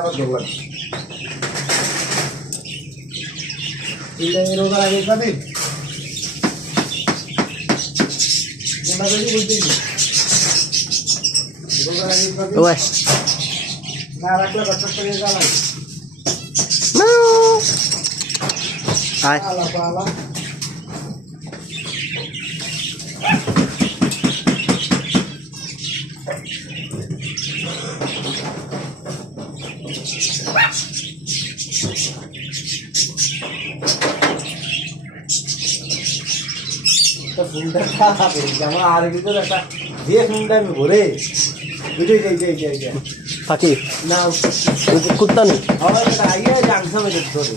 আবার জল লাগে এই রোগা আগে খাবে কোনটা বেশি বলতে কি রোগা আগে খাবে ওই না রাখলে কষ্ট করে জ্বালাই আয় আলা পালা ফুলটা খাবে যেমন আর কিছু একটা যে ফুলটা আমি ভরে যাই পাখি না কুত্তা নেই আবার আইয়া জাংস মেরে ধরে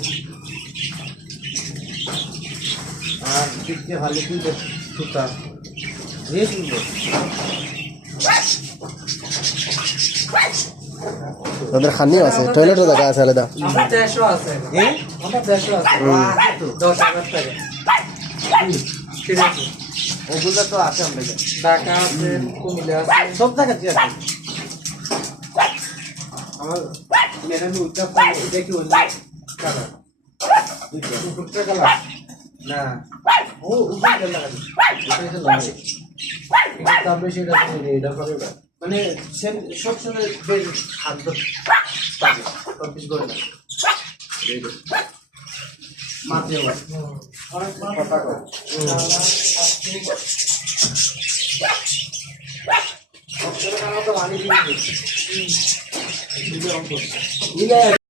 আর দেখতে ভালো কিন্তু কুত্তা যে সুন্দর ওদের খানিও আছে টয়লেটও দেখা আছে আলাদা আমার 150 আছে হ্যাঁ আমার 150 আছে তো 10,000 টাকা ঠিক আছে ওগুলো তো আছে আমরা ঢাকা আছে কুমিল্লা আছে সব জায়গাতে আছে আমার মেরানি উচ্চাপ দেখি ওই কালা দুটো কালা না ও উচ্চাপ কালা এটা লাগে এটা দাম বেশি এটা করে না মানে সব সময় বেশ খাদ্য পাবে কমপ্লিট করে না মাত্রে অনেক কথা কয় অক্ষরের কারণে তো মানি দিই